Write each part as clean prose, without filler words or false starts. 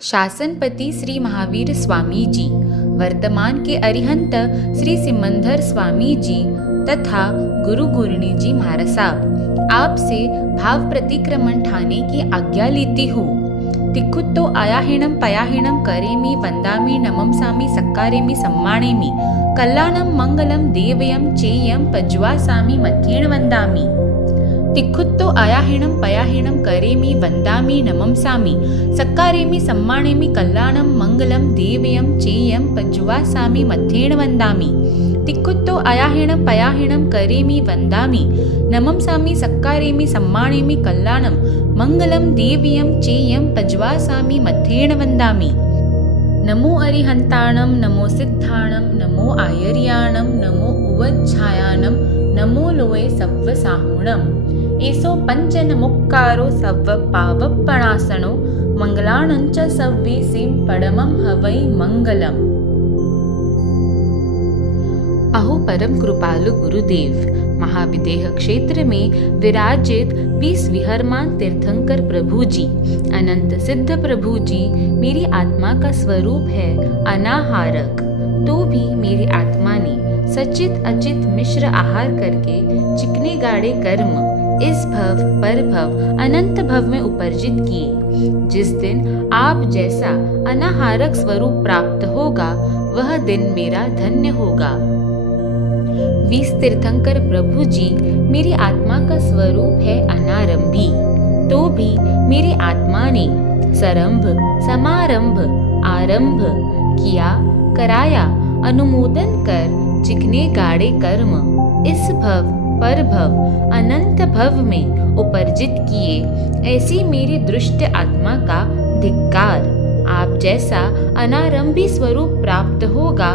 शासनपति श्री महावीर स्वामी जी, वर्तमान के अरिहंत श्री सिमंदर स्वामी जी तथा गुरु गुरनी जी महाराज साहब, आपसे भाव प्रतिक्रमण ठाने की आज्ञा लेती हूँ। तिखुत्तो आयाहीणम पयाहीणम करेमि वंदामि नमम सामि सक्कारेमि सम्मानेमि कल्याणम मंगलम देवयम चेयम पज्वासामि मध्येण वंदामि। तिखुत्तो आयाहीणम पयाहीणम करेमि वंदामि नमम सामि सक्कारेमि सम्मानेमि कल्याणम मंगलम देवयम चेयम पज्वासामि मध्येण वंदामि। तिखुत्तो आयाहीणम पयाहीणम करेमि वंदामि नमम सामि सक्कारेमि सम्मानेमि कल्याणम मंगलम देवयम चेयम पज्वासामि मध्येण वंदामि। नमो अरिहंताणम नमो सिद्धाणम नमो आयर्याणम नमो उवच्छायाणम नमो लोये सव्वसाहुणम। एसो पंचन मुक्कारो सव्व पावप्पणासनो मंगलाणंच सव्वीसिं पडमं हवै मंगलम। अहो परम कृपालु गुरुदेव, महाविदेह क्षेत्र में विराजित 20 विहरमान तीर्थंकर प्रभु जी, अनंत सिद्ध प्रभु जी मेरी आत्मा का स्वरूप है अनाहारक। तो भी मेरी आत्मा ने सचित अचित मिश्र आहार करके चिकने गाढ़े कर्म इस भव पर भव अनंत भव में उपर्जित किए। जिस दिन आप जैसा अनाहारक स्वरूप प्राप्त होगा वह दिन मेरा धन्य होगा। 20 तीर्थंकर प्रभु जी मेरी आत्मा का स्वरूप है अनारंभी। तो भी मेरी आत्मा ने सरंभ समारंभ आरंभ किया कराया अनुमोदन कर चिकने गाढ़े कर्म इस भव पर भव अनंत भव में उपर्जित किए। ऐसी मेरी दुष्ट आत्मा का धिक्कार। आप जैसा अनारंभी स्वरूप प्राप्त होगा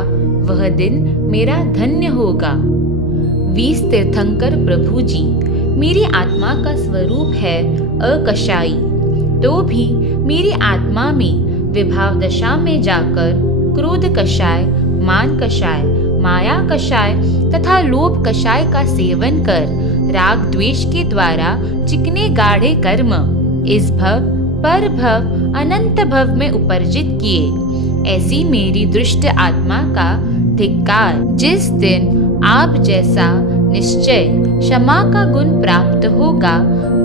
वह दिन मेरा धन्य होगा। 20 तीर्थंकर प्रभु जी मेरी आत्मा का स्वरूप है अकशाई। तो भी मेरी आत्मा में विभाव दशा में जाकर क्रोध कषाय, मान कषाय, माया कषाय तथा लोभ कषाय का सेवन कर राग द्वेष के द्वारा चिकने गाढ़े कर्म इस भव पर भव अनंत भव में उपर्जित किए। ऐसी मेरी दुष्ट आत्मा का धिक्कार। जिस दिन आप जैसा निश्चय क्षमा का गुण प्राप्त होगा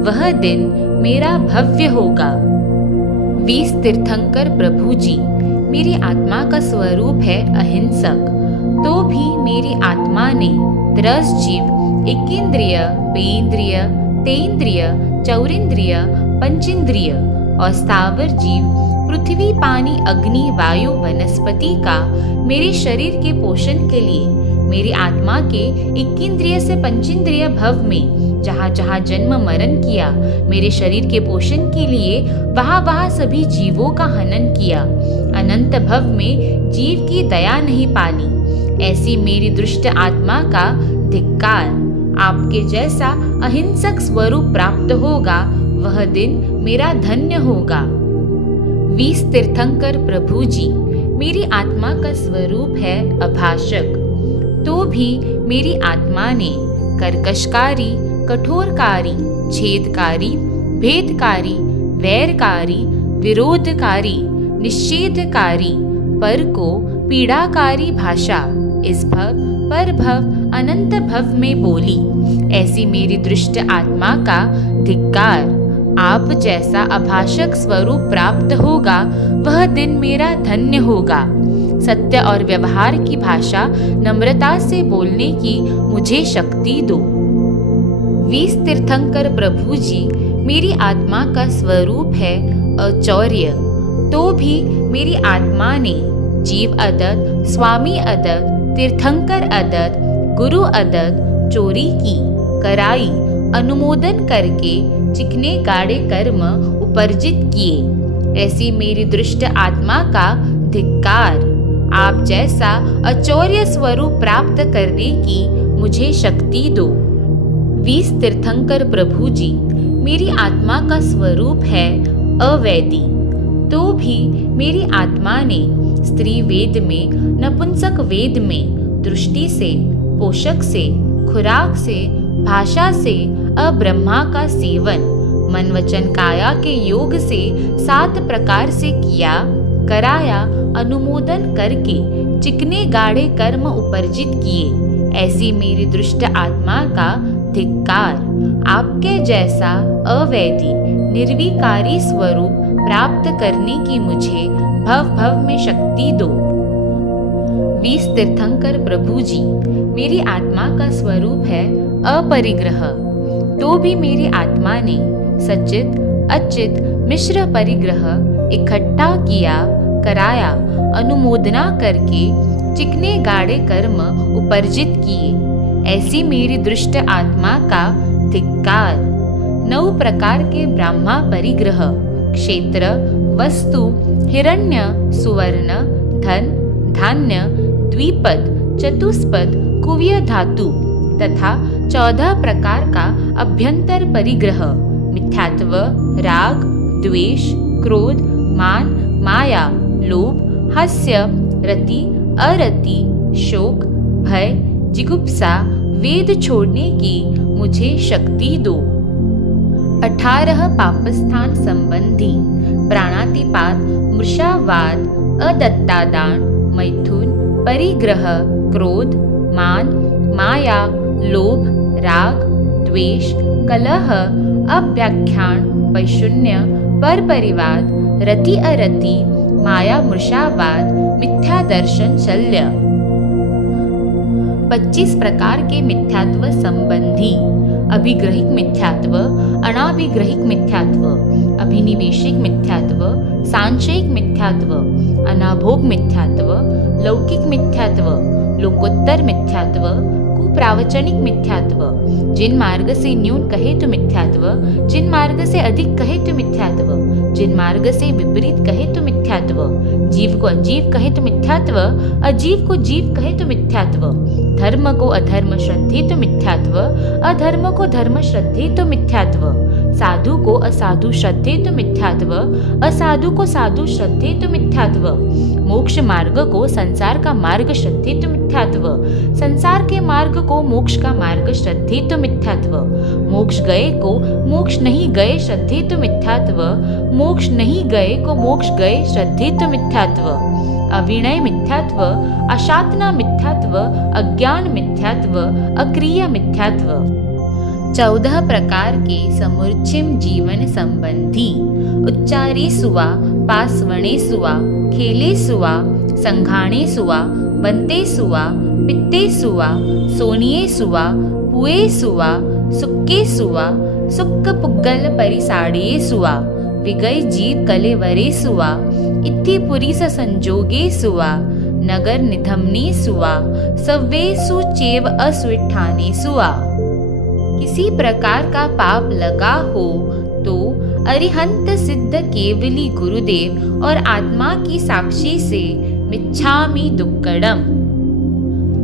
वह दिन मेरा भव्य होगा। 20 तीर्थंकर प्रभु जी मेरी आत्मा का स्वरूप है अहिंसक। तो भी मेरी आत्मा ने 10 जीव एकेंद्रिय पेंद्रिय तेंद्रिय चौरेंद्रिय पंचेंद्रिय और स्थावर जीव पृथ्वी पानी अग्नि वायु वनस्पति का मेरे शरीर के पोषण के लिए मेरी आत्मा के एकेंद्रिय से पंचेंद्रिय भव में जहाँ जहाँ जन्म मरण किया, मेरे शरीर के पोषण के लिए वहाँ वहाँ सभी जीवों का हनन किया। अनंत भव में जीव की दया नहीं पाली। ऐसी मेरी दुष्ट आत्मा का धिक्कार। आपके जैसा अहिंसक स्वरूप प्राप्त होगा वह दिन मेरा धन्य होगा। 20 तीर्थंकर प्रभु जी मेरी आत्मा का स्वरूप है अभाषक। तो भी मेरी आत्मा ने कर्कशकारी, कठोरकारी, छेदकारी, भेदकारी, वैरकारी, विरोधकारी, निषेधकारी, पर को पीड़ाकारी भाषा इस भव पर भव अनंत भव में बोली। ऐसी मेरी दुष्ट आत्मा का धिक्कार। आप जैसा अभाषक स्वरूप प्राप्त होगा वह दिन मेरा धन्य होगा। सत्य और व्यवहार की भाषा नम्रता से बोलने की मुझे शक्ति दो। 20 तीर्थंकर प्रभु जी मेरी आत्मा का स्वरूप है अचौर्य। तो भी मेरी आत्मा ने जीव अदत्त, स्वामी अदत्त, तीर्थंकर अदत्त, गुरु अदत्त चोरी की कराई अनुमोदन करके चिकने गाढ़े कर्म उपर्जित किए। ऐसी मेरी दुष्ट आत्मा का धिक्कार। आप जैसा अचौर्य स्वरूप प्राप्त करने की मुझे शक्ति दो। 20 तीर्थंकर प्रभु जी मेरी आत्मा का स्वरूप है अवैदी। तो भी मेरी आत्मा ने स्त्री वेद में, नपुंसक वेद में दृष्टि से, पोषक से, खुराक से, भाषा से अब्रह्मा का सेवन, मन वचन काया के योग से 7 प्रकार से किया कराया अनुमोदन करके चिकने गाढ़े कर्म उपर्जित किए, ऐसी मेरी दुष्ट आत्मा का धिक्कार। आपके जैसा अवैधी निर्विकारी स्वरूप प्राप्त करने की मुझे भव भव में शक्ति दो। 20 तीर्थंकर प्रभु जी, मेरी आत्मा का स्वरूप है अपरिग्रह, तो भी मेरी आत्मा ने सचित अचित मिश्र परिग्रह इकट्ठा किया कराया अनुमोदना करके चिकने गाढ़े कर्म उपर्जित किए, ऐसी मेरी दुष्ट आत्मा का धिक्कार। 9 प्रकार के ब्रह्मा परिग्रह क्षेत्र वस्तु हिरण्य सुवर्ण धन धान्य द्विपद चतुष्पद कुव्य धातु तथा 14 प्रकार का अभ्यंतर परिग्रह मिथ्यात्व राग द्वेष क्रोध मान माया लोभ हास्य रति अरति शोक भय जिगुप्सा वेद छोड़ने की मुझे शक्ति दो। 18 पापस्थान संबंधी प्राणातिपात मृषावाद अदत्तादान मैथुन परिग्रह क्रोध मान माया लोभ राग द्वेष कलह अव्याख्यान पैशून्य पर परिवाद रति अरति माया मृषावाद मिथ्या दर्शन शल्य। 25 प्रकार के मिथ्यात्व संबंधी अभिग्रहिक मिथ्यात्व अनाभिग्रहिक मिथ्यात्व अभिनिवेशिक मिथ्यात्व सांशयिक मिथ्यात्व अनाभोग मिथ्यात्व लौकिक मिथ्यात्व लोकोत्तर मिथ्यात्व कुप्रावचनिक मिथ्यात्व जिन मार्ग से न्यून कहे तो मिथ्यात्व जिन मार्ग से अधिक कहे तो मिथ्यात्व जिन मार्ग से विपरीत कहे तो मिथ्यात्व जीव को अजीव कहे तो मिथ्यात्व अजीव को जीव कहे तो मिथ्यात्व धर्म को अधर्म श्रद्धे तो मिथ्यात्व अधर्म को धर्म श्रद्धे तो मिथ्यात्व साधु को असाधु श्रद्धे तो मिथ्यात्व असाधु को साधु श्रद्धे तो मिथ्यात्व मोक्ष मार्ग को संसार का मार्ग श्रद्धे तो मिथ्यात्व संसार के मार्ग को मोक्ष का मार्ग श्रद्धे तो मिथ्यात्व मोक्ष गए को मोक्ष नहीं गए श्रद्धे तो मिथ्यात्व मोक्ष नहीं गए को मोक्ष गए श्रद्धे तो मिथ्यात्व अविनय मिथ्यात्व अशातना मिथ्यात्व अज्ञान मिथ्यात्व अक्रिय मिथ्यात्व। 14 प्रकार के समुच्चिम जीवन संबंधी उच्चारे सुवा पासवणे सुवा खेले सुवा संघाणे सुवा बनते सुवा पित्ते सुवा सोनिये सुवा पुए सुवा सुक्के सुवा सुक्क पुग्गल परिसाड़े सुवा विगय जीव कलेवरे सुवा इत्थि पुरीस संजोगे सुवा नगर निधमने सुवा सव्वे सुचेव अस्विठाने सुवा। किसी प्रकार का पाप लगा हो तो अरिहंत सिद्ध केवली गुरुदेव और आत्मा की साक्षी से मिच्छामि दुक्कडम।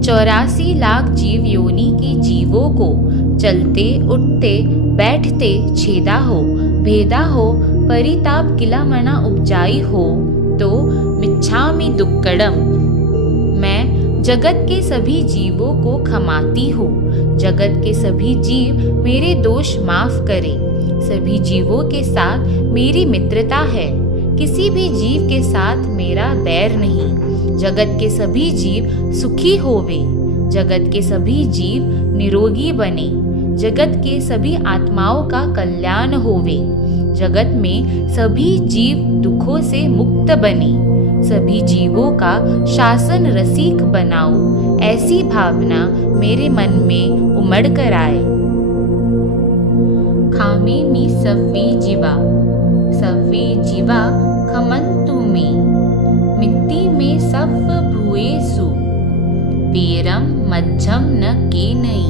84 लाख जीव योनि के जीवों को चलते उठते बैठते छेदा हो भेदा हो परिताप किला मना उपजाई हो तो मिच्छामि दुक्कडम। मैं जगत के सभी जीवों को क्षमाती हूँ, जगत के सभी जीव मेरे दोष माफ करे। सभी जीवों के साथ मेरी मित्रता है, किसी भी जीव के साथ मेरा बैर नहीं। जगत के सभी जीव सुखी होवे, जगत के सभी जीव निरोगी बने, जगत के सभी आत्माओं का कल्याण होवे, जगत में सभी जीव दुखों से मुक्त बने, सभी जीवों का शासन रसिक बनाओ, ऐसी भावना मेरे मन में उमड़ कर आए। खामे मी सव्वे जीवा खमंतु मे मित्ति में सव भुएसु पेरम मज्जम न केनई